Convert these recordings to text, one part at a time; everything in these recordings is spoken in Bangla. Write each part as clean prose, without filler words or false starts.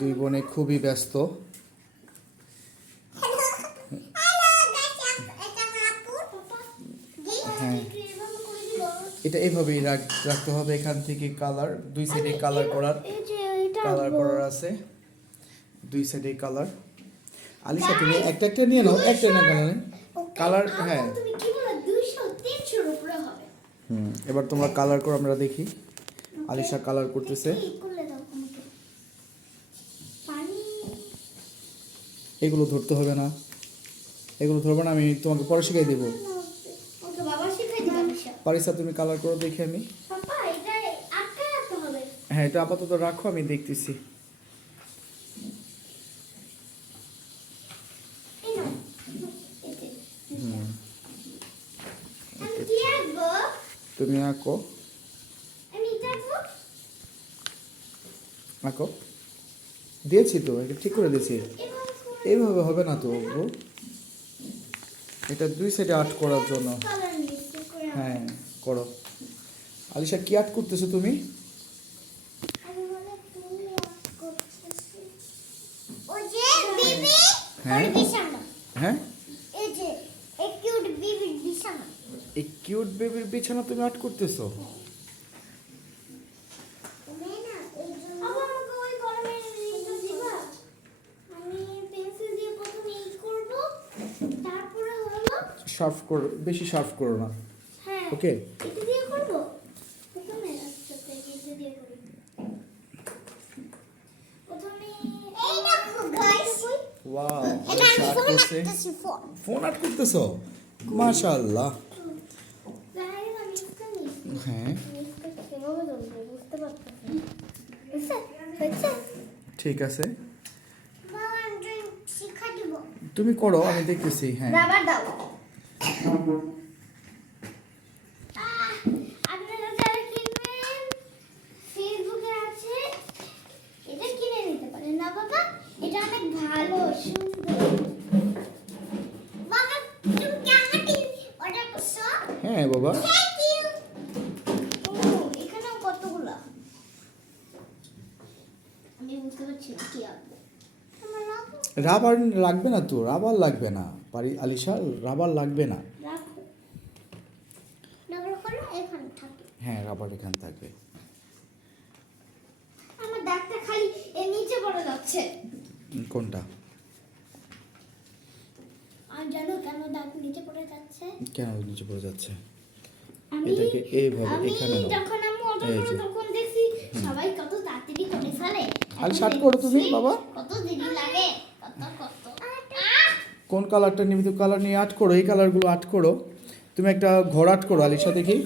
দুই বোনে খুবই ব্যস্ত। হ্যাঁ, এটা এইভাবেই রাখতে হবে। এখান থেকে কালার দুই সাইডে কালার করার আছে, দুই সাইডে কালার। আলিশা তুমি একটা একটা নিয়ে নাও, একটা না কালার। হ্যাঁ, এবার তোমরা কালার করো, আমরা দেখি। আলিশা কালার করতেছে। এগুলো ধরতে হবে না, এগুলো ধরবো না, আমি তোমাকে পরে শিখিয়ে দেবো। পারিসা তুমি কালার করো দেখি আমি। হ্যাঁ, এটা আপাতত রাখো, আমি দেখতেছি। তুমি আঁকো, আঁকো। দিয়েছি তো, এটা ঠিক করে দিয়েছি। এইভাবে হবে না তো ব্রো, এটা দুই সাইডে আর্ট করার জন্য। হ্যাঁ, করো। আলিশা কি আর্ট করতেছো তুমি? হ্যাঁ হ্যাঁ, এই কিউট বেবির বিছানা তুমি আর্ট করতেছো? শার্প করো, বেশি শার্প করো না। ওকে, ওয়াও, ফোন আর্ট করতেছো, মাশাআল্লাহ। হ্যাঁ, ঠিক আছে, তুমি করো, আমি দেখতেছি। হ্যাঁ, হ্যাঁ বাবা, রাবার লাগবে না তো, রাবার লাগবে না আলিশা, রাবার লাগবে না। হ্যাঁ, রাবার এখানে থাকবে। আমার দাগটা খালি এর নিচে পড়ে যাচ্ছে। কোনটা? আর জানো কেন দাগ নিচে পড়ে যাচ্ছে? কেন নিচে পড়ে যাচ্ছে? এটাকে এইভাবে এখানে নাও। যখন আমি ওটা তখন দেখি সবাই কত তাড়াতাড়ি করে ফেলে। আর শার্ট করো তুমি বাবা, কত দেরি লাগে, কত কোন কালারটা নিবি? তো কালার নিয়ে আর্ট করো, এই কালারগুলো আর্ট করো। তুমি একটা ঘর আর্ট করো আলিশা, দেখি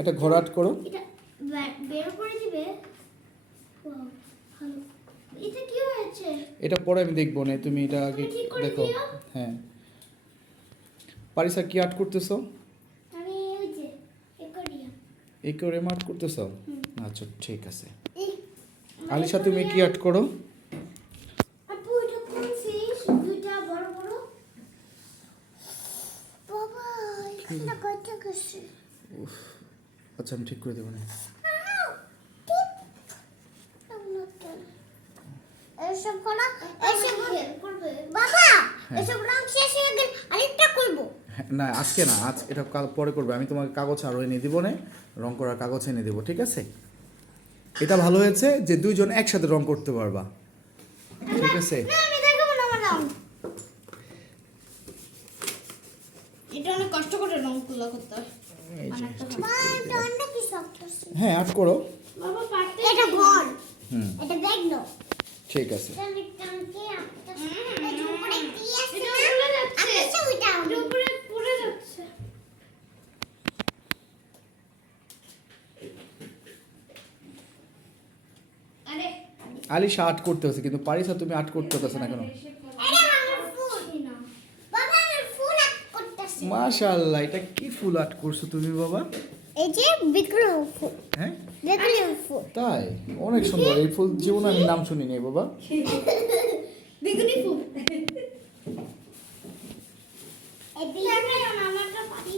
একটা ঘর আর্ট করো। এটা বের করে দিবে। এটা কি হয়েছে? এটা পরে আমি দেখবো না, তুমি এটা আগে দেখো। হ্যাঁ, পারিসা কি আর্ট করতেছো? আমি ওই যে একরিয়াম আর্ট করতেছো? আচ্ছা, ঠিক আছে। আলিশা তুমি কি আর্ট করো? আপু এটা কোন ফিশ? দুইটা বড় বড়। বাবা এটা কত গেছে? আচ্ছা, আমি ঠিক করে দেবো না। এসব করা, এসব করবে বাবা। এসব রং শেষ হয়ে গেল, আরেকটা করব। না, আজকে না, আজ এটা কাল পরে করবে। আমি তোমাকে কাগজ আরও এনে দিব না, রং করার কাগজ এনে দেবো, ঠিক আছে? এটা ভালো হয়েছে যে দুইজন একসাথে রং করতে পারবা, ঠিক আছে? আমি দেখাবো না আমার রং। এটা অনেক কষ্ট করে রং গুলো করতে হয়। হ্যাঁ, আর্ট করো বাবা, পারতে এটা ঘর, এটা ব্যাগ নো, ঠিক আছে। আলিশা আর্ট করতে হচ্ছে, কিন্তু পারিসা তুমি আর্ট করতে হচ্ছে না কেন? মাশাআল্লাহ, এটা কি ফুল আর্ট করছো তুমি বাবা? এই যে বিক্রম ফুল। হ্যাঁ, বিক্রম ফুল। তাই? অনেক সুন্দর এই ফুল, জীবনে আমি নাম শুনি নাই বাবা। বেগুনি ফুল।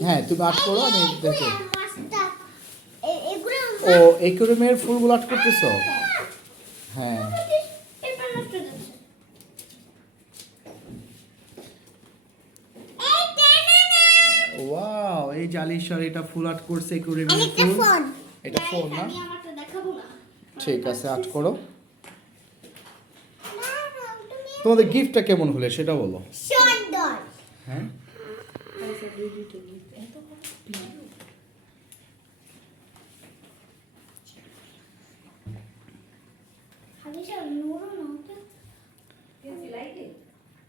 হ্যাঁ, তুমি আর্ট করো, আমি দেখো। এগুলো ও, একরিয়ামের ফুলগুলো আর্ট করতেছো? হ্যাঁ এরপর নষ্ট হয়ে যাচ্ছে। ওয়াও, এই যে আলিশার এটা ফুল আর্ট করছে একুরিয়ামের আরেকটা ফুল। ফোন। এটা ফোন না? আমি আমারটা দেখাবো না। ঠিক আছে, আর্ট করো। তোমাদের গিফটটা কেমন হলো সেটা বলো। সুন্দর। হ্যাঁ হাবিশা নোরো না ওকে।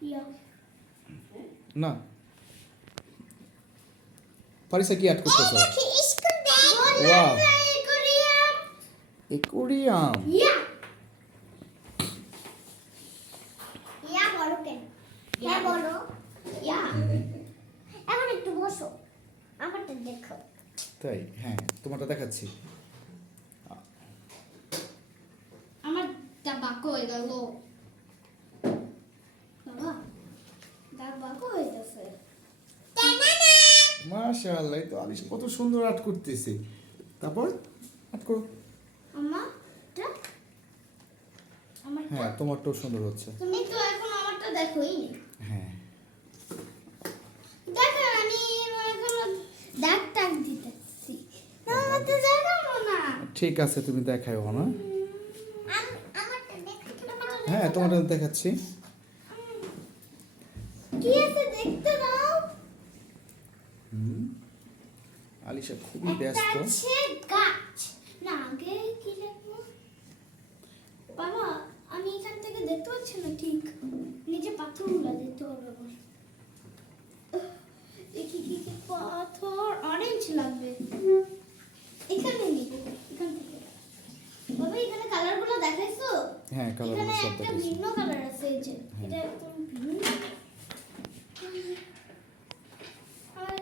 ইয়া। না, পারিসা কি আর্ট করতেছো? দেখি school bag. Wow. Korean. Aquarium. Yeah. Yeah বলো কেন? হ্যাঁ বলো। ইয়া। এখন একটু বসো। আমারটা দেখো। তাই? হ্যাঁ, তোমারটা দেখাচ্ছি। আমারটা বাঁকো হয়ে গেল। বাবা, দাগ বাঁকো হয়ে গেছে। মাশাআল্লাহ, এই তো আলিশ কত সুন্দর আর্ট করতেছে। তারপর আর্ট করো। আমারটা হ্যাঁ, তোমারটাও সুন্দর হচ্ছে। তুমি তো এখন আমারটা দেখোই নি। হ্যাঁ দেখো আমি এখনো দাগ টাগ দিতেছি। না আমারটা দেখাবো না। ঠিক আছে, তুমি দেখাও না। আমারটা দেখো। হ্যাঁ, তোমারটা দেখাচ্ছি। কি আছে দেখতে দাও। আলিশা খুবই একটা ব্যস্ত। আছে গাছ। না আগে কি লিখবো? বাবা আমি এখান থেকে দেখতে পাচ্ছি না ঠিক। নিচে পাথরগুলো দেখতে হবে আমার। দেখি কি কি পাথর অরেঞ্জ লাগবে। এখানে নিব এখান থেকে। বাবা এখানে কালারগুলো দেখাইছো? হ্যাঁ, কালারগুলো এখানে সব একটা দেখাচ্ছি। ভিন্ন কালার